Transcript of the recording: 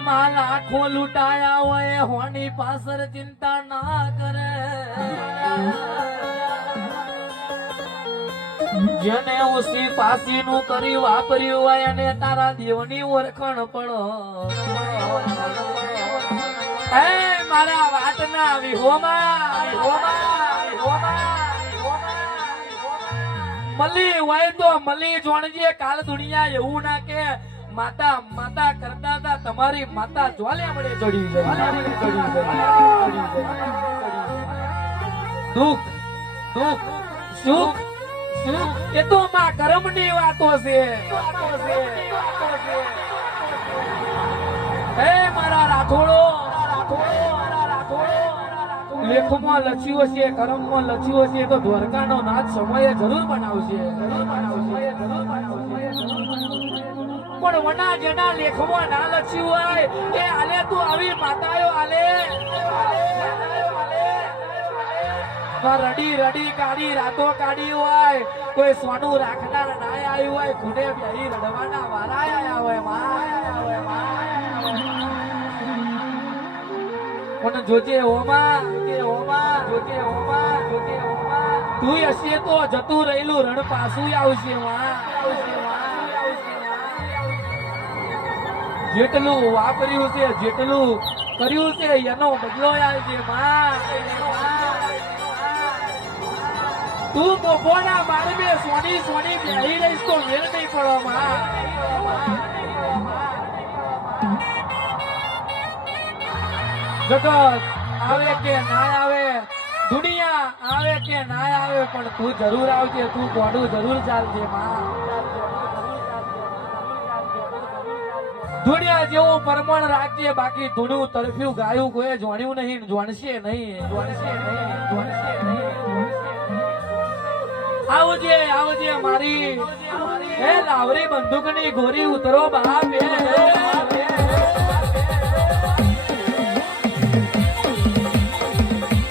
માં લાખો લૂંટાયા હોય હોની પાછળ ચિંતા ના કરે જેને ઉસી પાસી નું કરી વાપર્યું હોય અને તારા દેવની ઓળખણ પડો એ મારા વાતના વિહોમાં મલી હોય તો મલી જોણજે કાલ દુનિયા એવું ના કે માતા માતા કરતા હતા તમારી માતા જ્વાલે મળે ચડી દુઃખ દુઃખ સુખ એ તો માં કર્મની વાતો છે હે મારા રાઠોડો લેખમાં લખ્યું છે કર્મમાં લખ્યું છે તો દ્વારકાનો નાથ સમયે જરૂર બનાવશે પણ વના જેના લેખમાં ના લખ્યું હોય એ આલે તું આવી માતાઓ આલે રડી રડી કાઢી રાતો કાઢી હોય કોઈ સોનું રાખનાર ના આવ્યું હોય ખુદે બેહી રડવાના વારા આયા હોય પણ જોજે ઓમાં તું હશે તો જતું રહેલું રણ પાછું આવશે જેટલું વાપર્યું છે જેટલું કર્યું છે એનો બદલો આવશે તું બપોરના બારમે સોની બેહી રહીશ તો મેળ નહીં પડો જગત આવે કે ના આવે દુનિયા આવે કે ના આવે પણ તું જરૂર આવજે તું ગોડું જરૂર ચાલજે દુનિયા જેવું પરમણ રાખજે બાકી ધૂણું તરફ્યું ગાયું કોઈ જોણ્યું નહીં જોણશે નહીં આવજે મારી હે લાવરી બંદૂકની ગોરી ઉતરો બાપ